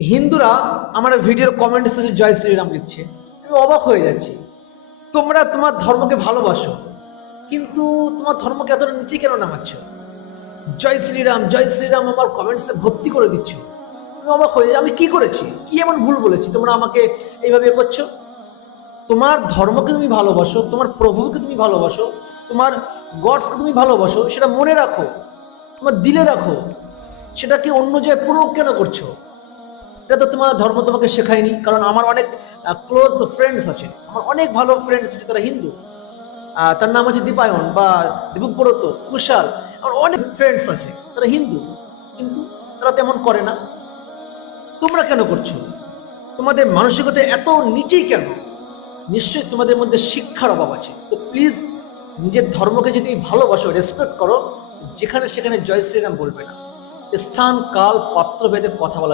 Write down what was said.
হিন্দুরা আমার ভিডিওর কমেন্ট সেকশনে জয় শ্রীরাম লিখছে। আমি অবাক হয়ে যাচ্ছি। তোমরা তোমার ধর্মকে ভালোবাসো, কিন্তু তোমার ধর্মকে এতটা নিচে কেন নামাচ্ছ? জয় শ্রীরাম আমার কমেন্টসে ভর্তি করে দিচ্ছ। আমি অবাক হয়ে যাই, আমি কি করেছি, কি এমন ভুল বলেছি তোমরা আমাকে এইভাবে করছো? তোমার ধর্মকে তুমি ভালোবাসো, তোমার প্রভুকে তুমি ভালোবাসো, তোমার গডসকে তুমি ভালোবাসো, সেটা মনে রাখো, তোমার দিলে রাখো। সেটাকে অন্য জায়গায় প্রয়োগ কেন করছো? এটা তো তোমার ধর্ম তোমাকে শেখায়নি। কারণ আমার অনেক ক্লোজ ফ্রেন্ডস আছে, আমার অনেক ভালো ফ্রেন্ডস আছে, তারা হিন্দু। তার নাম হচ্ছে দীপায়ন বা দীপব্রত, কুশাল। আমার অনেক ফ্রেন্ডস আছে, তারা হিন্দু, কিন্তু তারা তেমন করে না। তোমরা কেন করছো? তোমাদের মানসিকতা এত নিচেই কেন? নিশ্চয়ই তোমাদের মধ্যে শিক্ষার অভাব আছে। তো প্লিজ, নিজের ধর্মকে যদি ভালোবাসো, রেসপেক্ট করো, যেখানে সেখানে জয় শ্রীরাম বলবে না। স্থান, কাল, পাত্র ভেদে কথা বলা